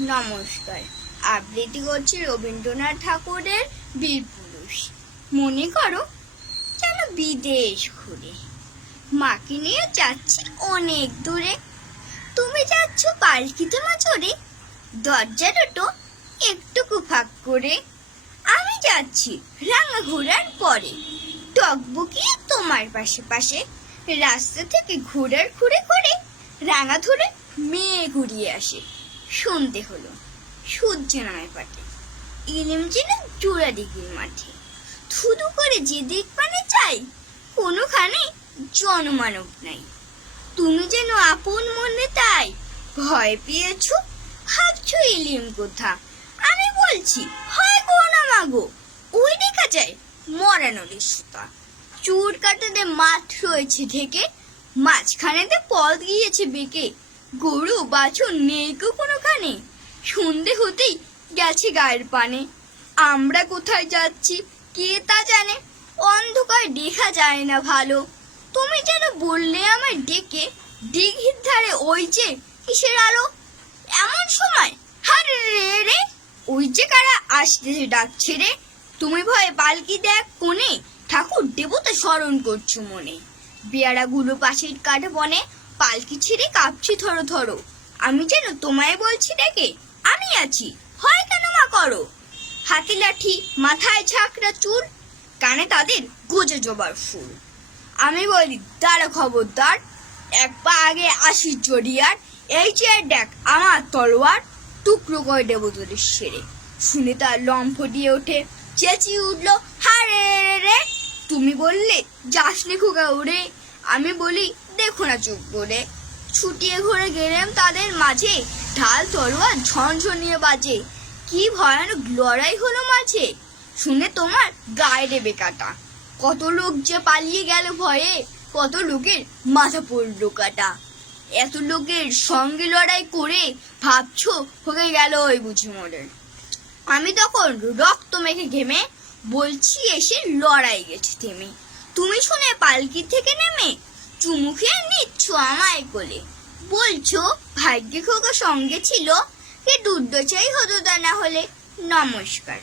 নমস্কার। আবৃত্তি করছি রবীন্দ্রনাথ ঠাকুরের বীর পুরুষ। মনে করো যেন বিদেশ ঘুরে, মাকে নিয়ে যাচ্ছি অনেক দূরে। তুমি যাচ্ছ পালকিতে মা চড়ে, দরজা দুটো একটুকু ফাঁক করে। আমি যাচ্ছি রাঙা ঘোড়ার পরে, টকবকিয়ে তোমার পাশে পাশে। রাস্তা থেকে ঘোড়ার ঘুরে ঘুরে রাঙা ধরে মেয়ে ঘুরিয়ে আসে। সন্ধে হলো, সূর্য নামে পাটে, ইলিম যেন জোড়া দিঘির মাঠে। থুদু করে যে দিক পানে চাই, কোনোখানে জনমানব নাই। তুমি যেন আপন মনে তাই ভয় পেয়েছ, ভাবছো ইলিম কোথা। আমি বলছি হয় গো না মাগো, ওই দেখা যায় মরানোর সুতা। চুর কাটাতে মাঠ রয়েছে ঢেকে, মাঝখানেতে পথ গিয়েছে বেঁকে। গরু বাছুর নেই গো কোনোখানে, সন্ধে হতেই গেছে গায়ের পানে। আমরা কোথায় যাচ্ছি কে তা জানে, অন্ধকার দেখা যায় না ভালো। তুমি যেন বললে আমায় ডেকে, দিঘির ধারে ওই যে কিসের আলো। এমন সময় হারে রে, ওই যে কারা আসতেছে ডাকছে রে। তুমি ভয়ে পালকি দেখ কোণে, ঠাকুর দেবতা স্মরণ করছো মনে। বেয়ারাগুলো পাশের কাঠ বনে, পালকি ছেড়ে কাঁপছি থরো থরো। আমি যেন তোমায় বলছি ডেকে, আমি আছি হয় কেন মা করো। হাতি লাঠি মাথায় ঝাঁকড়া চুল, কানে তাদের গোজে জবার ফুল। আমি বলি দাঁড়া খবরদার, এক পা আগে আসি জড়িয়ার। এই চেয়ে দেখ আমার তলোয়ার, টুকরো করে দেবো তোদের সেরে। শুনে তার লম্ফ দিয়ে ওঠে, চেঁচিয়ে উঠলো হারে রে। তুমি বললে যাসনি খোকা উড়ে, আমি বলি দেখো না চুপ করে। ছুটিয়ে ঘুরে গেলাম তাদের মাঝে, ঢাল তলোয়ার ঝনঝনিয়ে বাজে। কি ভয়ানক লড়াই হলো মাঝে, শুনে তোমার গায়ে দেবে কাটা। কত লোক যে পালিয়ে গেল ভয়ে, কত লোকের মাথা পড়লো কাটা। এত লোকের সঙ্গে লড়াই করে ভাবছো হয়ে গেল ওই বুঝি মরে। আমি তখন রক্ত মেখে ঘেমে বলছি এসে লড়াই গেছে থেমে। তুমি শুনে পালকি থেকে নেমে চুমু খেয়ে নিচ্ছ আমায় কোলে। বলছো ভাগ্যে খোকা সঙ্গে ছিল, কে দুর্দশাই হতো তা না হলে। নমস্কার।